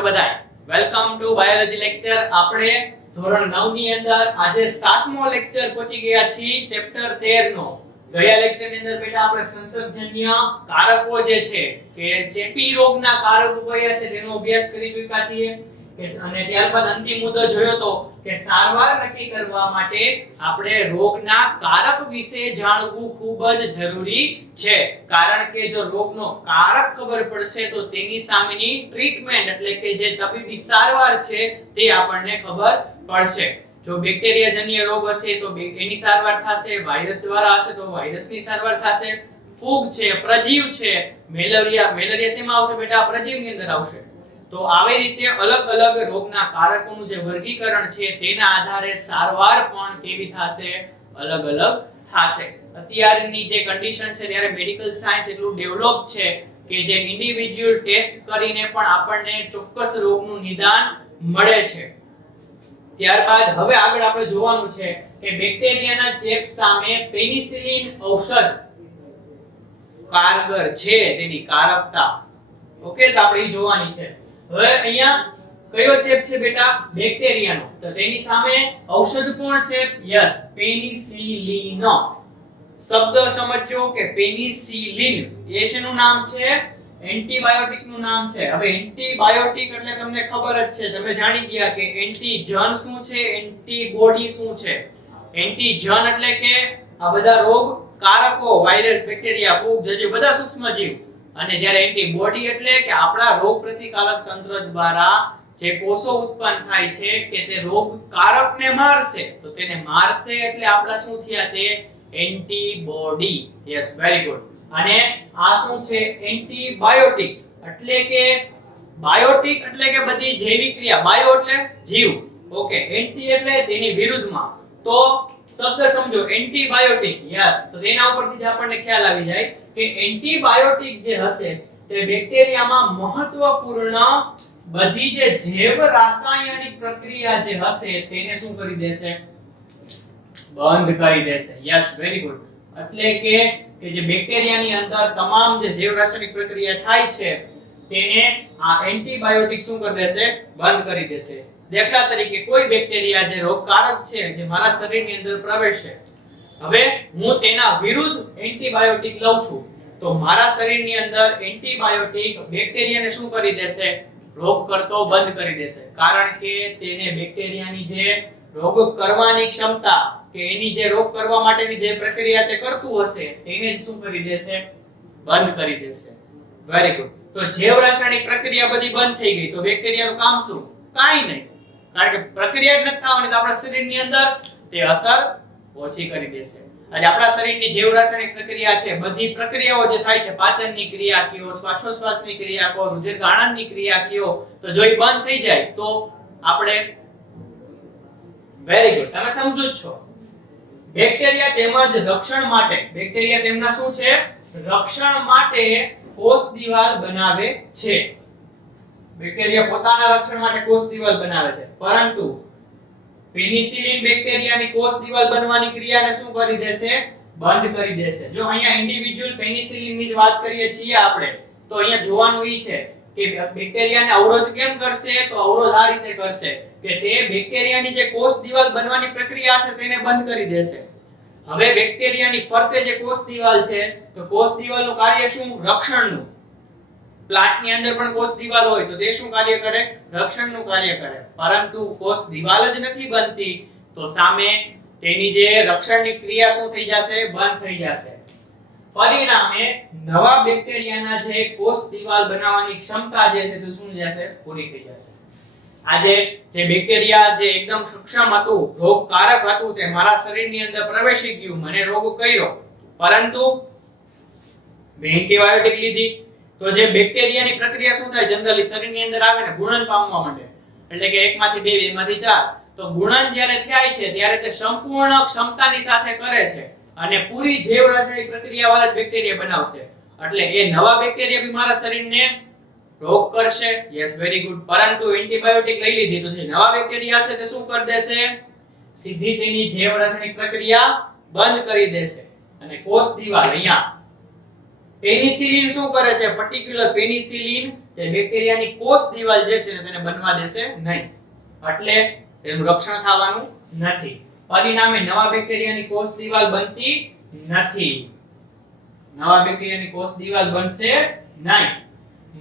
છો બધાય? Welcome to biology lecture. આપણે ધોરણ 9 ની અંદર આજે 7મો લેક્ચર પહોંચી ગયા છીએ, ચેપ્ટર 13 નો. ગયા લેક્ચર ની અંદર બેટા આપણે સંસર્ગજન્ય કારકો જે છે કે ચેપી રોગના કારકો કયા છે તેનો અભ્યાસ કરી ચૂક્યા છીએ. અને ત્યારબાદ અંતિમ મુદ્દો જોયો તો કે સારવાર નક્કી કરવા માટે આપણે રોગના કારક વિશે જાણવું ખૂબ જ જરૂરી છે, કારણ કે જો રોગનો કારક ખબર પડશે તો તેની સામેની ટ્રીટમેન્ટ એટલે કે જે તબીબી સારવાર છે તે આપણને ખબર પડશે. જો બેક્ટેરિયાજન્ય રોગ હશે તો એની સારવાર થશે, વાયરસ દ્વારા હશે તો વાયરસની સારવાર થશે, ફૂગ છે, પ્રજીવ છે, મેલેરિયા શેમાં આવશે બેટા? પ્રજીવની અંદર આવશે. તો આવી રીતે અલગ અલગ રોગના કારકોનું જે વર્ગીકરણ છે તેના આધારે સારવાર પણ કેવી થશે? અલગ અલગ થશે. અત્યારની જે કન્ડિશન છે ત્યારે મેડિકલ સાયન્સ એટલું ડેવલપ છે કે જે ઇન્ડિવિડ્યુઅલ ટેસ્ટ કરીને પણ આપણને ચોક્કસ રોગનું નિદાન મળે છે. ત્યારબાદ હવે આગળ આપણે જોવાનું છે કે બેક્ટેરિયાના ચેપ સામે પેનિસિલિન ઔષધ કારગર છે, તેની કારકતા. ઓકે, તો આપણે જોવાની છે. હવે અહીંયા કયો ચેપ છે બેટા? બેક્ટેરિયાનો. તો તેની સામે ઔષધ કોણ છે? Yes, penicillin. શબ્દ સમજો કે પેનિસિલિન એ શેનું નામ છે? એન્ટીબાયોટિક નું નામ છે. હવે એન્ટીબાયોટિક એટલે તમને ખબર જ છે, તમે જાણી ગયા કે એન્ટીજન શું છે, એન્ટીબોડી શું છે. એન્ટીજન એટલે કે આ બધા રોગ કારકો, વાયરસ, બેક્ટેરિયા, ફૂગ, જજીવ, બધા સૂક્ષ્મજીવ. અને જ્યારે એન્ટીબોડી એટલે કે આપણા રોગ પ્રતિકારક તંત્ર દ્વારા જે કોષો ઉત્પન્ન થાય છે કે તે રોગકારકને મારશે, તો તેને મારશે એટલે આપણા શું થયા? તે એન્ટીબોડી. Yes, very good. અને આ શું છે? એન્ટીબાયોટિક એટલે કે બાયોટિક એટલે કે બધી જૈવિક ક્રિયા, બાયો એટલે જીવ, ઓકે, એન્ટી એટલે તેની વિરુદ્ધમાં. તો શબ્દ સમજો, એન્ટીબાયોટિક. યસ, તો તેના ઉપરથી જ આપણને ખ્યાલ આવી જાય કે એન્ટીબાયોટિક જે હશે તે બેક્ટેરિયામાં મહત્વપૂર્ણ બધી જે જૈવ રાસાયણિક પ્રક્રિયા જે હશે તેને શું કરી દેશે? બંધ કરી દેશે. Yes, very good. એટલે કે જે બેક્ટેરિયાની અંદર તમામ જે જૈવ રાસાયણિક પ્રક્રિયા થાય છે તેને આ એન્ટીબાયોટિક શું કરી દેશે? બંધ કરી દેશે. દાખલા તરીકે કોઈ બેક્ટેરિયા જે રોગકારક છે જે મારા શરીરની અંદર પ્રવેશે, હવે હું તેના વિરુદ્ધ એન્ટીબાયોટિક લઉં છું તો મારા શરીરની અંદર એન્ટીબાયોટિક બેક્ટેરિયાને શું કરી દેશે? રોગ કરતો બંધ કરી દેશે, કારણ કે તેને બેક્ટેરિયાની જે રોગ કરવાની ક્ષમતા કે એની જે રોગ કરવા માટેની જે પ્રક્રિયા તે કરતું હશે તેને જ શું કરી દેશે? બંધ કરી દેશે. Very good. તો જૈવ રાસાયણિક પ્રક્રિયા બધી બંધ થઈ ગઈ તો બેક્ટેરિયાનું કામ શું? કાઈ નહીં, કારણ કે પ્રક્રિયા જ નથી થવાની તો આપણા શરીરની અંદર તે અસર ઓછી કરી દેશે. આજે આપણા શરીરની જૈવ રાસાયણિક પ્રક્રિયા છે, બધી પ્રક્રિયાઓ જે થાય છે, પાચનની ક્રિયા કયો, શ્વાસોશ્વાસની ક્રિયા કયો, રુધિર ગાળણની ક્રિયા કયો, તો જો એ બંધ થઈ જાય તો આપણે વેરી ગુડ, તમે સમજો જ છો. બેક્ટેરિયા તેમજ રક્ષણ માટે, બેક્ટેરિયા તેમના શું છે? રક્ષણ માટે કોષ દિવાલ બનાવે છે. બેક્ટેરિયા પોતાના રક્ષણ માટે કોષ દિવાલ બનાવે છે, પરંતુ પેનિસિલિન બેક્ટેરિયાની કોષ દિવાલ બનવાની ક્રિયાને શું કરી દેશે? બંધ કરી દેશે. જો અહીંયા ઇન્ડિવિડ્યુઅલ પેનિસિલિનની જ વાત કરીએ છીએ આપણે, તો અહીંયા જોવાનું ઈ છે કે બેક્ટેરિયાને અવરોધ કેમ કરશે? તો અવરોધ આ રીતે કરશે કે તે બેક્ટેરિયાની જે કોષ દિવાલ બનવાની પ્રક્રિયા છે તેને બંધ કરી દેશે. હવે બેક્ટેરિયાની ફરતે જે કોષ દિવાલ છે તો કોષ દિવાલનું કાર્ય શું? રક્ષણનું. પ્લાન્ટની અંદર પણ કોષ દિવાલ હોય તો તે શું કાર્ય કરે? રક્ષણનું કાર્ય કરે. પરંતુ કોષ દિવાલ જ નથી બનતી તો સામે તેની જે રક્ષણની ક્રિયા શું થઈ જશે? બંધ થઈ જશે. પરિણામે નવા બેક્ટેરિયાના જે કોષ દિવાલ બનાવવાની ક્ષમતા જે છે તે શું જશે? પૂરી થઈ જશે. આજે જે બેક્ટેરિયા જે એકદમ સક્ષમ હતું, રોગકારક હતું, તે મારા શરીરની અંદર પ્રવેશી ગયું, મને રોગ કર્યો, પરંતુ મેં એન્ટીબાયોટિક લીધી તો જે બેક્ટેરિયાની પ્રક્રિયા શું થાય? જનરલી શરીરની અંદર આવે ને ગુણન પામવા માંડે, એટલે કે 1 માંથી 2, 2 માંથી 4. તો ગુણન જ્યારે થાય છે ત્યારે તે સંપૂર્ણ ક્ષમતાની સાથે કરે છે અને પૂરી જૈવ રાસાયણિક પ્રક્રિયા વાળા બેક્ટેરિયા બનાવશે. એટલે એ નવા બેક્ટેરિયા બી મારા શરીરને રોગ કરશે. Yes, very good. પરંતુ એન્ટીબાયોટિક લઈ લીધી તો જે નવા બેક્ટેરિયા હશે તે શું કરી દેશે? સીધી તેની જૈવ રાસાયણિક પ્રક્રિયા બંધ કરી દેશે અને કોષ દિવાલ અહીંયા પેનિસિલિન શું કરે છે? પર્ટિક્યુલર પેનિસિલિન તે બેક્ટેરિયાની કોષ દિવાલ જે છે તેને બનવા દેશે નહીં, એટલે તેનું રક્ષણ થવાનું નથી. પરિણામે નવા બેક્ટેરિયાની કોષ દિવાલ બનતી નથી. નવા બેક્ટેરિયાની કોષ દિવાલ બનશે નહીં.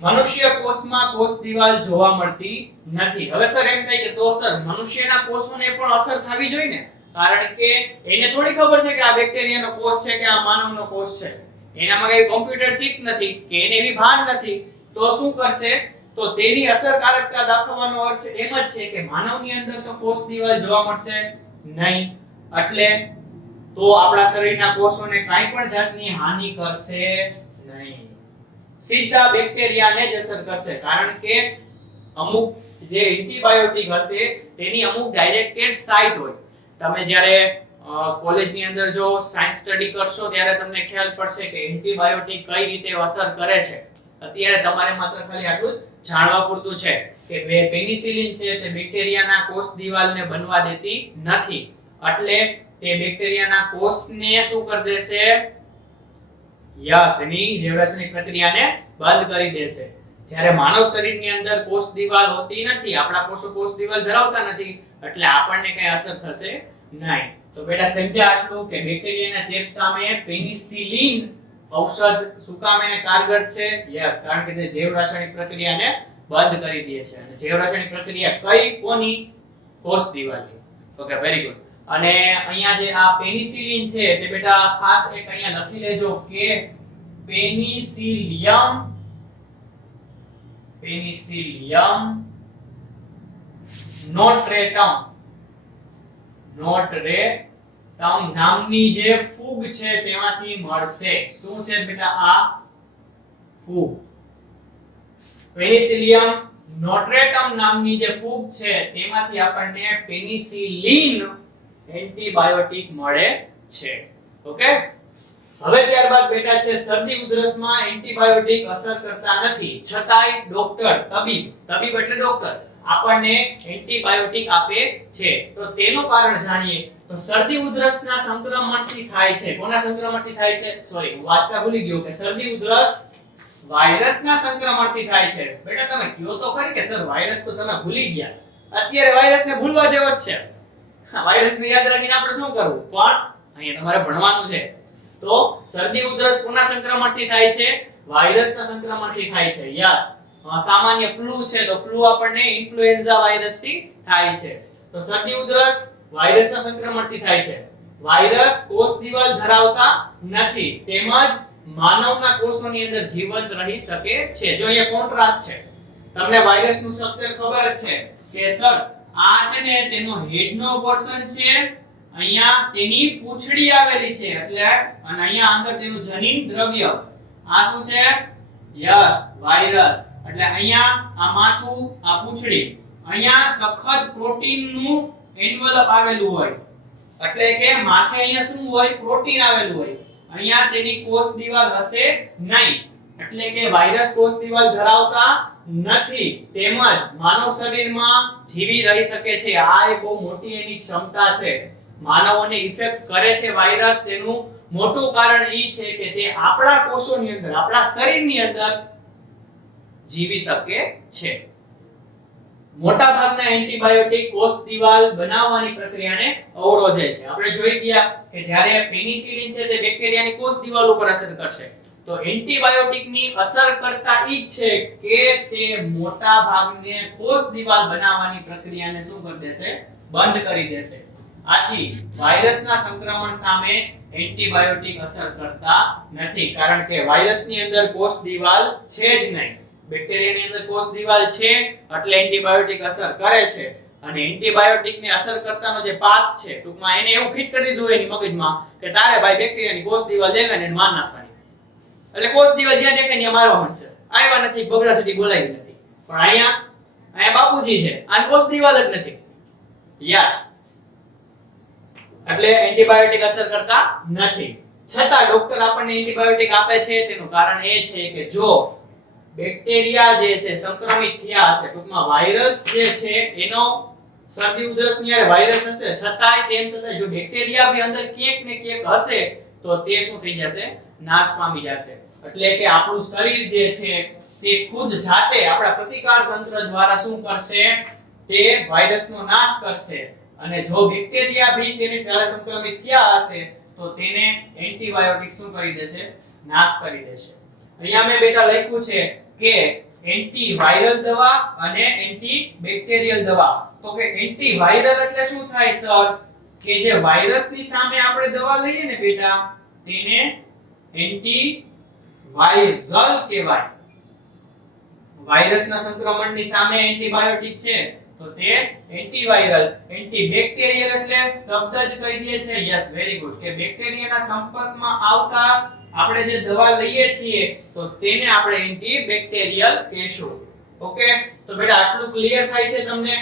મનુષ્ય કોષમાં કોષ દિવાલ જોવા મળતી નથી. હવે સર એમ થાય કે તો સર મનુષ્યના કોષોને પણ અસર થવી જોઈએ ને, કારણ કે એને થોડી ખબર છે કે આ બેક્ટેરિયાનો કોષ છે કે આ માનવનો કોષ છે. એનામાં કઈ કોમ્પ્યુટર ચિપ નથી કે એને એવી ભાન નથી, તો શું કરશે? તો તેની અસરકારકતા દાખવવાનો અર્થ એમ જ છે કે માનવની અંદર તો કોષ દિવાલ જોવા મળશે નહીં, એટલે તો આપણા શરીરના કોષોને કાઈ પણ જાતની હાનિ કરશે નહીં. સીધા બેક્ટેરિયાને જ અસર કરશે, કારણ કે અમુક જે એન્ટીબાયોટિક હશે તેની અમુક ડાયરેક્ટેડ સાઇટ હોય. તમે જ્યારે કોલેજની અંદર જો સાયન્સ સ્ટડી કરશો ત્યારે તમને ખ્યાલ પડશે કે એન્ટીબાયોટિક કઈ રીતે અસર કરે છે. અત્યારે તમારે માત્ર ખાલી આટલું જ જાણવા પૂરતું છે કે પેનિસિલિન છે તે બેક્ટેરિયાના કોષ દિવાલને બનવા દેતી નથી, એટલે તે બેક્ટેરિયાના કોષને શું કરી દેશે? યસ, તેની જીવરક્ષણિક પ્રક્રિયાને બંધ કરી દેશે. જ્યારે માનવ શરીરની અંદર કોષ દિવાલ હોતી નથી, આપણા કોષો કોષ દિવાલ ધરાવતા નથી, એટલે આપણને કઈ અસર થશે નહીં. તો બેટા સમજ્યા આટલું કે બેક્ટેરિયાના ચેપ સામે પેનિસિલિન ઔષધ શું કામ એને કારગર છે? યસ, કારણ કે તે જૈવ રાસાયણિક પ્રક્રિયાને બંધ કરી દે છે. અને જૈવ રાસાયણિક પ્રક્રિયા કઈ? કોની? કોષ દિવાલની. Okay, very good. અને અહીંયા જે આ પેનિસિલિન છે તે બેટા ખાસ એક અહીંયા લખી લેજો કે પેનિસિલિયમ નોટરેટમ નામની જે ફૂગ છે તેમાંથી મળશે. શું છે બેટા? આ ફૂગ. પેનિસિલિયમ નોટરેટમ નામની જે ફૂગ છે તેમાંથી આપણને પેનિસિલિન એન્ટીબાયોટિક મળે છે. ઓકે, હવે ત્યારબાદ બેટા છે શરદી ઉધરસમાં એન્ટીબાયોટિક અસર કરતા નથી, છતાંય ડોક્ટર તબીબ એટલે ડોક્ટર આપણને એન્ટીબાયોટિક આપે છે. તો તેનું કારણ જાણીએ તો શરદી ઉધરસના સંક્રમણથી થાય છે. કોના સંક્રમણથી થાય છે? સોરી, હું વાંચતા ભૂલી ગયો કે શરદી ઉધરસ વાયરસના સંક્રમણથી થાય છે. બેટા તમે કયો તો ખરી કે સર વાયરસ તો તમે ભૂલી ગયા. અત્યારે વાયરસને ભૂલવા જેવો જ છે. વાયરસને યાદ રાખીને આપણે શું કરવું? પણ અહીંયા તમારે ભણવાનું છે. તો શરદી ઉધરસ કોના સંક્રમણથી થાય છે? વાયરસના સંક્રમણથી થાય છે. યસ, સામાન્ય ફ્લૂ છે તો ફ્લૂ આપણને ઇન્ફ્લુએન્ઝા વાયરસથી થાય છે. તો શરદી ઉધરસ વાયરસના સંક્રમણથી થાય છે. વાયરસ કોષ દિવાલ ધરાવતા નથી, તેમજ માનવના કોષોની અંદર જીવંત રહી શકે છે. જો અહીંયા કોન્ટ્રાસ્ટ છે, તમને વાયરસનું સ્ટ્રક્ચર ખબર જ છે કે સર આ છે ને તેનો હેડનો પોર્શન છે, અહીંયા તેની પૂંછડી આવેલી છે, એટલે અને અહીંયા અંદર તેનું જનીન દ્રવ્ય. આ શું છે? Yes, virus. એટલે અહીંયા આ માથું, આ પૂંછડી, અહીંયા સખત પ્રોટીનનું એન્વેલપ આવેલું હોય, એટલે કે માથે અહીંયા શું હોય? પ્રોટીન આવેલું હોય. અહીંયા તેની કોષ દિવાલ હશે નહીં, એટલે કે વાયરસ કોષ દિવાલ ધરાવતા નથી, તેમજ માનવ શરીરમાં જીવી રહી શકે છે. આ એક બહુ મોટી એની ક્ષમતા છે. માનવોને ઇફેક્ટ કરે છે વાયરસ, તેનું મોટું કારણ એ છે કે તે આપણા કોષોની અંદર, આપણા શરીરની અંદર જીવી શકે છે. મોટા ભાગના એન્ટીબાયોટિક કોષ દિવાલ બનાવવાની પ્રક્રિયાને અવરોધે છે. આપણે જોઈ ગયા કે જ્યારે પેનિસિલિન છે તે બેક્ટેરિયાની કોષ દિવાલ ઉપર અસર કરશે, તો એન્ટીબાયોટિકની અસર કરતા ઈ છે કે તે મોટા ભાગને કોષ દિવાલ બનાવવાની પ્રક્રિયાને શું કરી દેશે? બંધ કરી દેશે. આથી વાયરસના સંક્રમણ સામે એન્ટીબાયોટિક અસર કરતા નથી, કારણ કે વાયરસની અંદર કોષ દિવાલ છે જ નહીં. બેક્ટેરિયાની અંદર કોષ દિવાલ છે એટલે એન્ટીબાયોટિક અસર કરે છે, અને એન્ટીબાયોટિકને અસર કરતાનો જે પાથ છે, ટૂંકમાં એને એવું ફિટ કરી દીધું એની મગજમાં કે તારે ભાઈ બેક્ટેરિયાની કોષ દિવાલ દેખાય ને માર નાખવાની, એટલે કોષ દિવાલ જ્યાં દેખાય ત્યાં મારવા માંડશે. આવ્યા નથી, બગડા સિટી બોલાવી નથી, પણ અહીંયા બાપુજી છે, આ કોષ દિવાલ જ નથી. યસ, એટલે એન્ટીબાયોટિક અસર કરતા નથી. છતાં ડોક્ટર આપણને એન્ટીબાયોટિક આપે છે, તેનું કારણ એ છે કે જો બેક્ટેરિયા જે છે સંક્રમિત થયા હશે, ટૂંકમાં વાયરસ જે છે એનો શરદી ઉધરસની અંદર વાયરસ હશે, છતાંય જો બેક્ટેરિયા બી અંદર ક્યાંક ને ક્યાંક હશે તો તે શું થઈ જશે? નાશ પામી જશે. એટલે કે આપણું શરીર જે છે તે ખુદ જાતે આપણા પ્રતિકાર તંત્ર દ્વારા શું કરશે, તે વાયરસનો નાશ કરશે. અને જો બેક્ટેરિયા ભી તેની સાથે સંક્રમિત થયા હશે તો તેને એન્ટીબાયોટિક શું કરી દેશે, નાશ કરી દેશે. અહીંયા મેં બેટા લખ્યું છે કે એન્ટીવાયરલ દવા અને એન્ટીબેક્ટેરિયલ દવા. તો કે એન્ટીવાયરલ એટલે શું થાય સર, કે જે વાયરસની સામે આપણે દવા લઈએ ને બેટા તેને એન્ટીવાયરલ કહેવાય. વાયરસના સંક્રમણની સામે એન્ટીબાયોટિક છે તો તે એન્ટીવાયરલ. એન્ટીબેક્ટેરિયલ એટલે શબ્દ જ કહી દે છે, યસ વેરી ગુડ, કે બેક્ટેરિયાના સંપર્કમાં આવતા આપણે જે દવા લઈએ છીએ તો તેને આપણે એન્ટીબેક્ટેરિયલ કહેશું. ઓકે, તો બેટા આટલું ક્લિયર થાય છે તમને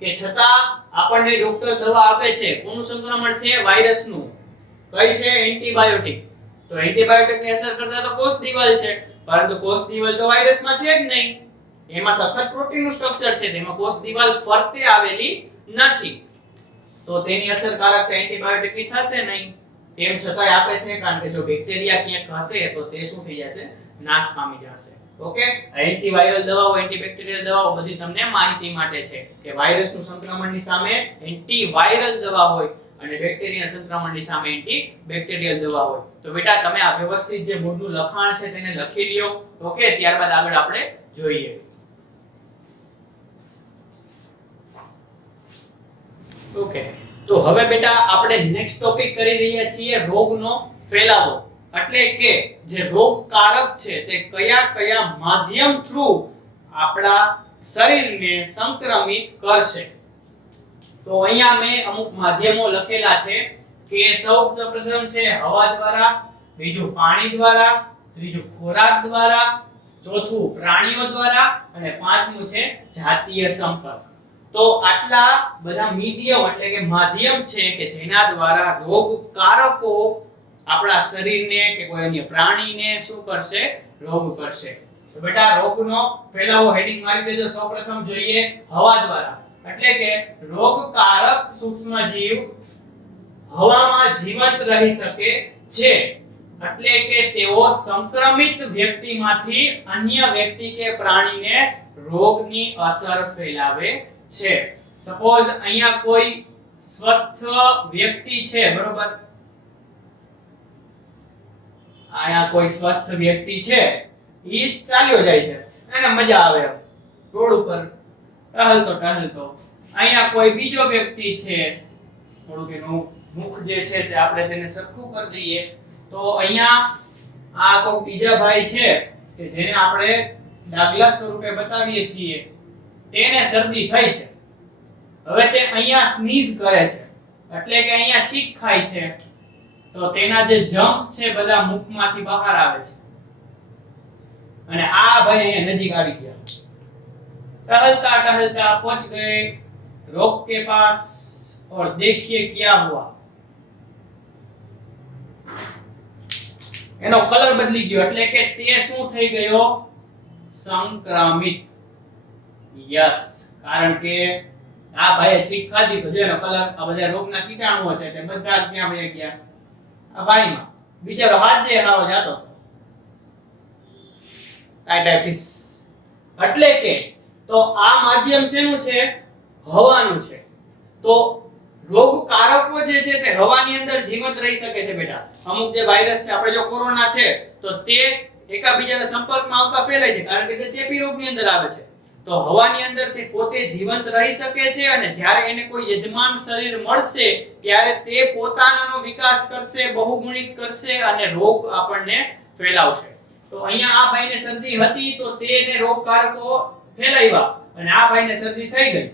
કે છતાં આપણને ડોક્ટર દવા આપે છે, કોનું સંક્રમણ છે, વાયરસનું. કઈ છે, એન્ટીબાયોટિક. તો એન્ટીબાયોટિકની અસર કરતા તો કોષ દિવાલ છે, પરંતુ કોષ દિવાલ તો વાયરસમાં છે જ નહીં. એમાં સખત પ્રોટીનનું સ્ટ્રક્ચર છે, તેમાં કોષ દિવાલ ફરતે આવેલી નથી, તો તેની અસરકારકતા એન્ટીબાયોટિકની થશે નહીં. તેમ છતાંય આપે છે કારણ કે જો બેક્ટેરિયા ક્યાંક હશે તો તે શું થઈ જશે, નાશ પામી જશે. ઓકે, એન્ટીવાયરલ દવાઓ, એન્ટીબેક્ટેરિયલ દવાઓ બધી તમને માહિતી માટે છે કે વાયરસનું સંક્રમણની સામે એન્ટીવાયરલ દવા હોય અને બેક્ટેરિયાના સંક્રમણની સામે એન્ટીબેક્ટેરિયલ દવા હોય. તો બેટા તમે આ વ્યવસ્થિત જે બોર્ડનું લખાણ છે તેને લખી લ્યો. ઓકે, ત્યારબાદ આગળ આપણે જોઈએ. ઓકે, તો હવે બેટા આપણે નેક્સ્ટ ટોપિક કરી રહ્યા છીએ રોગનો ફેલાવો. એટલે કે જે રોગકારક છે તે કયા કયા માધ્યમ થ્રુ આપણા શરીરને સંક્રમિત કરશે. તો અહીંયા મેં અમુક માધ્યમો લખેલા છે કે સૌપ્રથમ છે હવા દ્વારા, બીજું પાણી દ્વારા, ત્રીજું ખોરાક દ્વારા, ચોથું પ્રાણીઓ દ્વારા અને પાંચમું છે જાતીય સંપર્ક. તો આટલા બધા મીડિયમ એટલે કે માધ્યમ છે કે જેના દ્વારા રોગકારકો આપણા શરીરને કે કોઈ અન્ય પ્રાણીને શું કરશે, રોગ કરશે. તો બેટા રોગનો ફેલાવો હેડિંગ મારી દેજો. સૌપ્રથમ જોઈએ હવા દ્વારા. એટલે કે રોગકારક સૂક્ષ્મજીવ હવામાં જીવંત રહી શકે છે, એટલે કે તેઓ સંક્રમિત વ્યક્તિમાંથી અન્ય વ્યક્તિ કે પ્રાણીને રોગની અસર ફેલાવે છે. સપોઝ અહીંયા કોઈ સ્વસ્થ વ્યક્તિ છે, બરોબર, આયા કોઈ સ્વસ્થ વ્યક્તિ છે, ઈ ચાલ્યો જાય છે, એને મજા આવે રોડ ઉપર ટહલતો અહીંયા કોઈ બીજો વ્યક્તિ છે, થોડુંક એનું મુખ જે છે તે આપણે તેને સરખું કરી દઈએ તો અહીંયા આ કોઈ બીજા ભાઈ છે કે જેને આપણે દાખલા સ્વરૂપે બતાવીએ છીએ, તેને શરદી થઈ છે. હવે તે અહીંયા સ્નીઝ કરે છે, એટલે કે અહીંયા છીંક ખાય છે, તો તેના જે જમ્સ છે બધા મુખમાંથી બહાર આવે છે. અને આ ભાઈ અહીંયા નજીક આવી ગયા, टहलता पहुंच गए रोग के पास और देखिए क्या हुआ. એનો કલર બદલી ગયો, એટલે કે તે શું થઈ ગયો, સંક્રમિત. યસ, કારણ કે આ ભાઈએ છીંક ખાધી તો જેનો કલર, આ બધા રોગના કીટાણુઓ છે તે બધા ક્યાં વહી ગયા, આ ભાઈમાં. બિચારો હાથ જે હારો જાતો ટાઇટાઇટિસ. એટલે કે તો આ માધ્યમ શેનું છે, હવાનું છે. તો રોગકારકો જે છે તે હવાની અંદર જીવંત રહી શકે છે બેટા. અમુક જે વાયરસ છે, આપણે જો કોરોના છે તો તે એકબીજાના સંપર્કમાં આવતા ફેલાય છે, કારણ કે તે ચેપી રોગની અંદર આવે છે. તો હવાની અંદર તે પોતે જીવંત રહી શકે છે અને જ્યારે એને કોઈ યજમાન શરીર મળશે ત્યારે તે પોતાનો વિકાસ કરશે, બહુગુણિત કરશે અને રોગ આપણને ફેલાવશે. તો અહીંયા આ ભાઈને શરદી હતી તો તેને રોગકારકો ફેલાવ્યા અને આ ભાઈને શરદી થઈ ગઈ.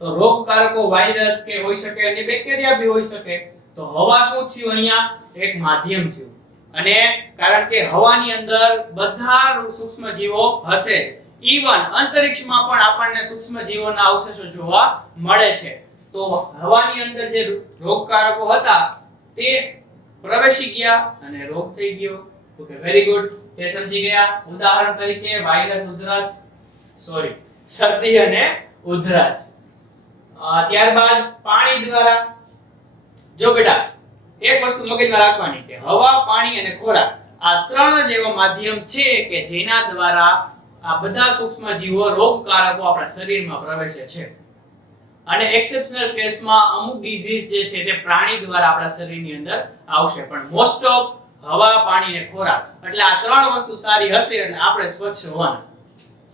તો રોગકારકો વાયરસ કે હોઈ શકે અને બેક્ટેરિયા ભી હોઈ શકે. તો હવા શું થયું, અહીંયા એક માધ્યમ થયું. અને કારણ કે હવાની અંદર બધા સૂક્ષ્મજીવો હશે, ઈવન અંતરિક્ષમાં પણ આપણને સૂક્ષ્મજીવોના અવશેષો જોવા મળે છે. તો હવાની અંદર જે રોગકારકો હતા તે પ્રવેશી ગયા અને રોગ થઈ ગયો. ઓકે, વેરી ગુડ, તે સમજી ગયા. ઉદાહરણ તરીકે વાયરસ, ઉધરસ, શરદી અને ઉધરસ. ત્યારબાદ પાણી દ્વારા. જો બેટા એક વસ્તુ મગજમાં રાખવાની કે હવા, પાણી અને ખોરાક આ ત્રણ જ એવા માધ્યમ છે કે જેના દ્વારા આ બધા સૂક્ષ્મજીવો રોગકારકો આપણા શરીરમાં પ્રવેશે છે. અને એક્સેપ્શનલ કેસમાં અમુક ડિઝીઝ જે છે તે પ્રાણી દ્વારા આપણા શરીરની અંદર આવશે, પણ મોસ્ટ ઓફ હવા, પાણી ને ખોરાક, એટલે આ ત્રણ વસ્તુ સારી હશે એટલે આપણે સ્વચ્છ હોવાના.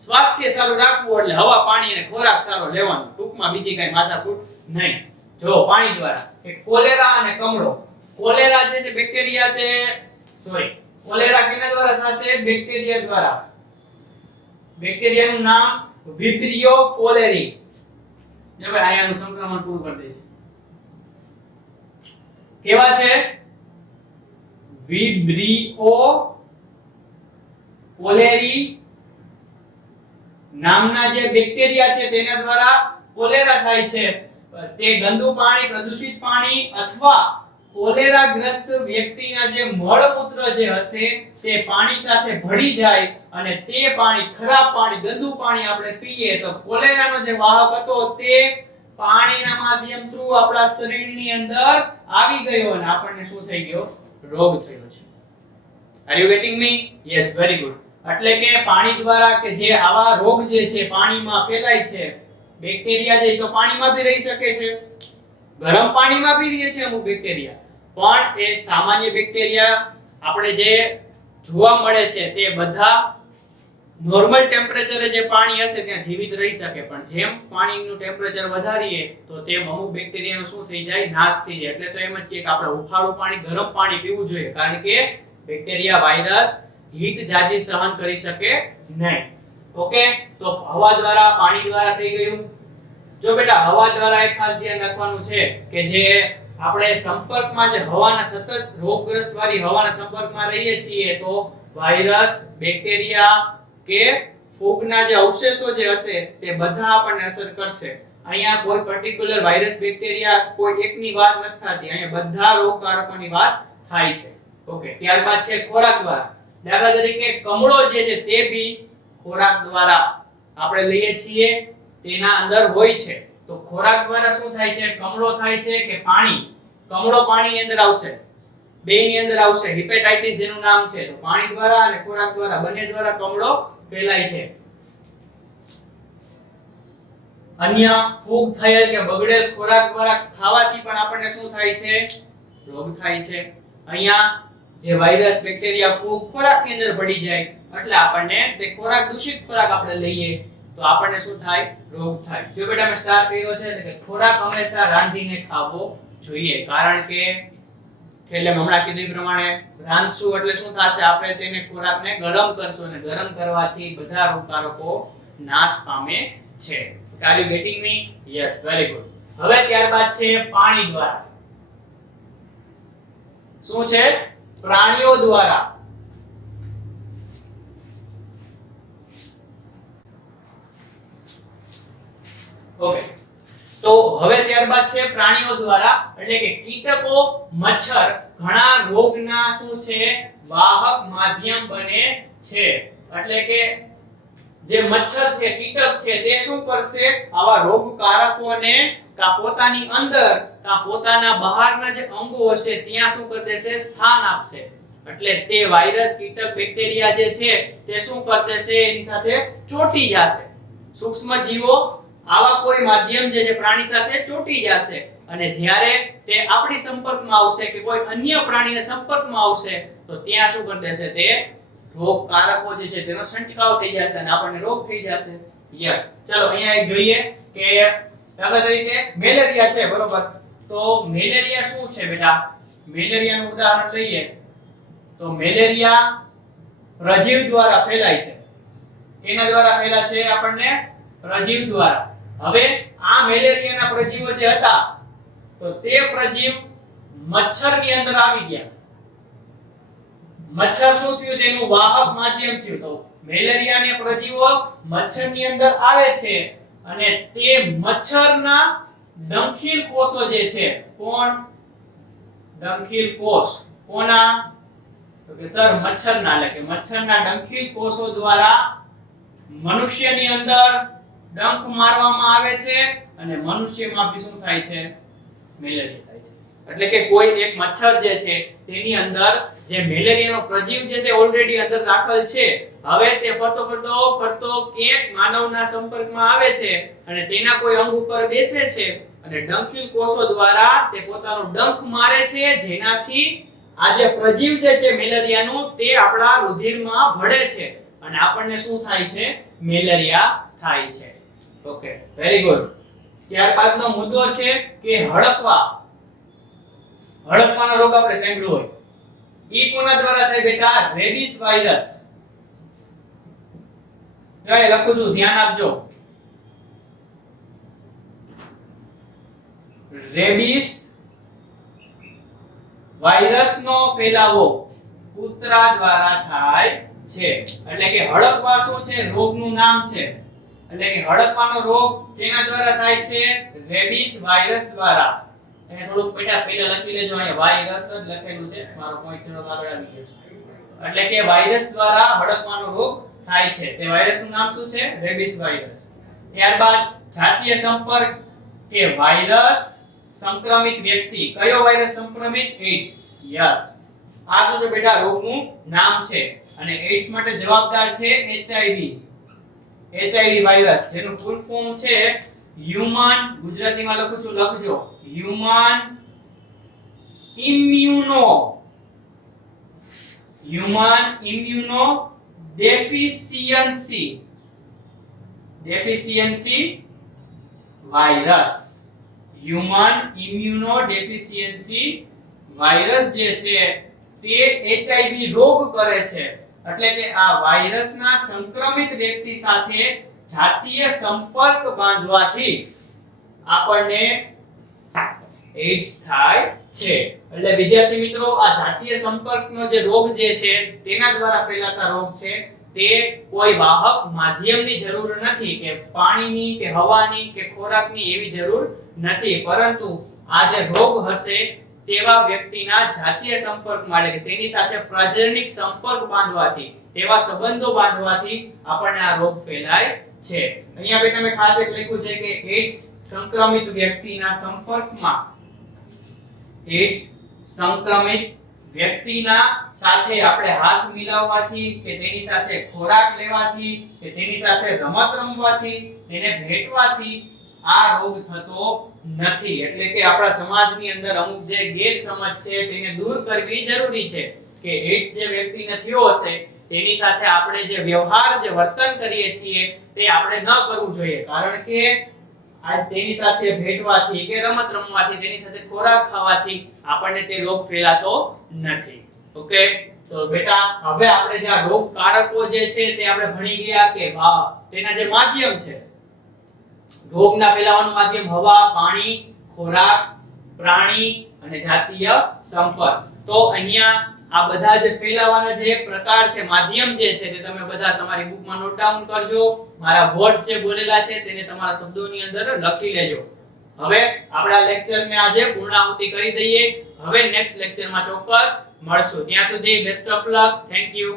સ્વાસ્થ્ય સારું રાખવું એટલે હવા, પાણી અને ખોરાક સારો લેવાનો, ટૂંકમાં બીજી કઈ માથાકૂટ નહીં. જો પાણી દ્વારા કે કોલેરા અને કમળો. કોલેરા જે છે બેક્ટેરિયા તે કોલેરા કેના દ્વારા થશે? બેક્ટેરિયા દ્વારા. બેક્ટેરિયાનું નામ વિબ્રિયો કોલેરી. હવે આયાનું સંક્રમણ પૂરું કરી દે છે. કેવા છે? વિબ્રિયો કોલેરી નામના જે બેક્ટેરિયા છે તેના દ્વારા કોલેરા થાય છે. તે ગંદુ પાણી, પ્રદૂષિત પાણી અથવા કોલેરાગ્રસ્ત વ્યક્તિના જે મળમૂત્ર જે હશે તે પાણી સાથે ભળી જાય અને તે પાણી, ખરાબ પાણી, ગંદુ પાણી આપણે પીએ તો કોલેરાનો જે વાહક હતો તે પાણીના માધ્યમ થ્રુ આપણા શરીરની અંદર આવી ગયો અને આપણને શું થઈ ગયો? રોગ થયો છે. Are you getting me? Yes, very good. એટલે કે પાણી દ્વારા કે જે આવા રોગ જે છે પાણીમાં ફેલાય છે, બેક્ટેરિયા જે તો પાણીમાં ભી રહી શકે છે, ગરમ પાણીમાં ભી રહે છે અમુક બેક્ટેરિયા, પણ એ સામાન્ય બેક્ટેરિયા આપણે જે જોવા મળે છે તે બધા નોર્મલ ટેમ્પરેચરે જે પાણી હશે ત્યાં જીવિત રહી શકે, પણ જેમ પાણીનું ટેમ્પરેચર વધારીએ તો તેમ અમુક બેક્ટેરિયાનો શું થઈ જાય? નાશ થઈ જાય. એટલે તો એમ જ કે આપણે હુંફાળું પાણી, ગરમ પાણી પીવું જોઈએ, કારણ કે બેક્ટેરિયા, વાયરસ હીટ જાજી સહન કરી શકે નહીં. ઓકે, તો હવા દ્વારા, પાણી દ્વારા થઈ ગયું. જો બેટા હવા દ્વારા એક ખાસ ધ્યાન રાખવાનું છે કે જે આપણે સંપર્કમાં જે હવાના સતત રોગગ્રસ્ત વાળી હવાના સંપર્કમાં રહીએ છીએ તો વાયરસ, બેક્ટેરિયા કે ફૂગના જે અવશેષો જે હશે તે બધા આપણને અસર કરશે. અહીંયા કોઈ પર્ટિક્યુલર વાયરસ, બેક્ટેરિયા કોઈ એકની વાત નથી થતી, અહીંયા બધા રોગકારકોની વાત થાય છે. ઓકે, ત્યારબાદ છે ખોરાક દ્વારા. દાખલા તરીકે કમળો જે છે તે બી ખોરાક દ્વારા આપણે લઈએ છીએ, તેના અંદર હોય છે. તો ખોરાક દ્વારા શું થાય છે? કમળો થાય છે કે પાણી? કમળો પાણીની અંદર આવશે, બેની અંદર આવશે. હિપેટાઇટિસ જેનું નામ છે, તો પાણી દ્વારા અને ખોરાક દ્વારા બંને દ્વારા કમળો ફેલાય છે. અન્ય ફૂગ થયેલ કે બગડેલ ખોરાક દ્વારા ખાવાથી પણ આપણને શું થાય છે? રોગ થાય છે. અહીંયા જે વાયરસ, બેક્ટેરિયા, ફૂગ ખોરાકની અંદર ભળી જાય એટલે આપણને તે ખોરાક, દૂષિત ખોરાક આપણે લઈએ તો આપણને શું થાય? રોગ થાય. જો બેટા મેં સ્ટાર કહ્યો છે કે ખોરાક હંમેશા રાંધીને ખાવો જોઈએ, કારણ કે એટલે હમણાં કીધું પ્રમાણે રાંધશું એટલે શું થશે? આપણે તેને ખોરાકને ગરમ કરશું અને ગરમ કરવાથી બધા રોગકારકો નાશ પામે છે. Are you getting me? Yes, very good. હવે ત્યારબાદ છે પાણી દ્વારા. શું છે? પ્રાણીઓ દ્વારા. ઓકે, તો હવે ત્યારબાદ છે પ્રાણીઓ દ્વારા, એટલે કે કીટકો, મચ્છર ઘણા રોગના શું છે? વાહક માધ્યમ બને છે. એટલે કે જે મચ્છર છે, કીટક છે, તે શું કરશે? આવા રોગકારકોને કા પોતાની અંદર કા પોતાના બહારના જે અંગો હશે ત્યાં શું કરી દેશે? સ્થાન આપશે. એટલે તે વાયરસ, કીટક, બેક્ટેરિયા જે છે તે શું કરી દેશે? એની સાથે ચોંટી જશે. સૂક્ષ્મ જીવો આવા કોઈ માધ્યમ જે છે પ્રાણી સાથે ચોંટી જશે અને જ્યારે તે આપણી સંપર્કમાં આવશે કે કોઈ અન્ય પ્રાણીના સંપર્કમાં આવશે તો ત્યાં શું કરી દેશે? તે રોગકારકો જે છે તેનો છંટકાવ થઈ જશે અને આપણને રોગ થઈ જશે. યસ, ચલો અહીંયા એક જોઈએ કે દાખલા તરીકે મેલેરિયા છે, બરોબર? તો મેલેરિયા શું છે બેટા? મેલેરિયાનું ઉદાહરણ લઈએ તો મેલેરિયા પ્રજીવ દ્વારા ફેલાય છે. કેના દ્વારા ફેલાય છે? આપણને પ્રજીવ દ્વારા. હવે આ મેલેરિયાના પ્રજીવો જે હતા તો તે પ્રજીવ મચ્છરની અંદર આવી ગયા. મચ્છર શું થયું? તેનું વાહક માધ્યમ થયું. તો મેલેરિયાને પ્રજીવો મચ્છરની અંદર આવે છે અને તે મચ્છરના ડંખીલ કોષો જે છે, કોણ? ડંખીલ કોષ. કોના? તો કે સર મચ્છરના, એટલે કે મચ્છરના ડંખીલ કોષો દ્વારા મનુષ્યની અંદર ડંખ મારવામાં આવે છે અને મનુષ્યમાં બી શું થાય છે? મેલેરિયા થાય છે. એટલે કે કોઈ એક મચ્છર જે છે તેની અંદર જે મેલેરિયાનો પ્રજીવ છે તે ઓલરેડી અંદર દાખલ છે. હવે તે ફરતો ક્યાંક માનવના સંપર્કમાં આવે છે અને તેના કોઈ અંગ ઉપર બેસે છે અને ડંખીલ કોષો દ્વારા તે પોતાનો ડંખ મારે છે, જેનાથી આ જે પ્રજીવ જે છે મેલેરિયાનું તે આપણા રુધિરમાં ભળે છે અને આપણને શું થાય છે? મેલેરિયા થાય છે. Okay, very good. ત્યારબાદનો મુદ્દો છે કે હડકવાનો રોગ આપણે સાંભળ્યો હોય. ઈ કોના દ્વારા થાય બેટા? Rabies virus. જય લખું છું, ધ્યાન આપજો. રેબિસ વાયરસનો ફેલાવો કૂતરા દ્વારા થાય છે. એટલે કે હડકવા શું છે? રોગનું નામ છે. એટલે કે હડકવાનો રોગ કેના દ્વારા થાય છે? રેબિસ વાયરસ દ્વારા. અહીંયા થોડુંક પહેલા લખી લેજો, અહીંયા વાયરસ જ લખેલું છે, મારો પોઈન્ટ થોડો આગળ આવી ગયો છે. એટલે કે વાયરસ દ્વારા હડકવાનો રોગ થાય છે. તે વાયરસનું નામ શું છે? Rabies virus. ત્યારબાદ જાતીય સંપર્ક કે વાયરસ સંક્રમિત વ્યક્તિ. કયો વાયરસ સંક્રમિત? એઇડ્સ. યસ, આ શું છે બેટા? રોગનું નામ છે અને એઇડ્સ માટે જવાબદાર છે HIV વાયરસ, જેનું ફૂલ ફોર્મ છે હ્યુમન, ગુજરાતીમાં લખું છું, લખજો, human immuno deficiency virus. Human immuno deficiency virus જે છે તે HIV રોગ કરે છે. એટલે કે આ વાયરસના સંક્રમિત વ્યક્તિ સાથે જાતીય સંપર્ક બાંધવાથી આપણને એઇડ્સ થાય છે. એટલે વિદ્યાર્થી મિત્રો, આ જાતીય સંપર્કનો જે રોગ જે છે તેના દ્વારા ફેલાતા રોગ છે. તે કોઈ વાહક માધ્યમની જરૂર નથી, કે પાણીની કે હવાની કે ખોરાકની એવી જરૂર નથી, પરંતુ આ જે રોગ હશે તેવા વ્યક્તિના જાતીય સંપર્કમાં, એટલે કે તેની સાથે પ્રજનનિક સંપર્ક બાંધવાથી, તેવા સંબંધો બાંધવાથી આપણને આ રોગ ફેલાય છે. અહીંયા બેટા મેં ખાસ એક લખ્યું છે કે એઇડ્સ સંક્રમિત વ્યક્તિના સંપર્કમાં, એઇડ્સ સંક્રમિત વ્યક્તિના સાથે આપણે હાથ મિલાવવાથી કે તેની સાથે ખોરાક લેવાથી કે તેની સાથે રમત રમવાથી, તેને ભેટવાથી આ રોગ થતો નથી. એટલે કે આપણા સમાજની અંદર અમુક જે ગેરસમજ છે તેને દૂર કરવી જરૂરી છે કે એઇડ્સ જે વ્યક્તિને થયો હશે તેની સાથે આપણે જે વ્યવહાર, જે વર્તન કરીએ છીએ તે આપણે ન કરવું જોઈએ, કારણ કે આ તેની સાથે ભેટવાથી કે રમત રમવાથી, તેની સાથે ખોરાક ખાવાથી આપણને તે રોગ ફેલાતો નથી. ઓકે, તો બેટા હવે આપણે જે આ રોગકારકો જે છે તે આપણે ભણી ગયા કે તેના જે માધ્યમ છે, રોગના ફેલાવાનું માધ્યમ હવા, પાણી, ખોરાક, પ્રાણી અને જાતીય સંપર્ક. તો અહીંયા આ બધા જે ફેલાવાના જે પ્રકાર છે, માધ્યમ જે છે તે તમે બધા તમારી બુકમાં નોટ ડાઉન કરજો. મારા વર્ડ્સ જે બોલેલા છે તેને તમારા શબ્દોની અંદર લખી લેજો. હવે આપણા લેક્ચરને આજે પૂર્ણાહુતિ કરી દઈએ. હવે નેક્સ્ટ લેક્ચરમાં ચોક્કસ મળશું. ત્યાં સુધી best of luck. Thank you.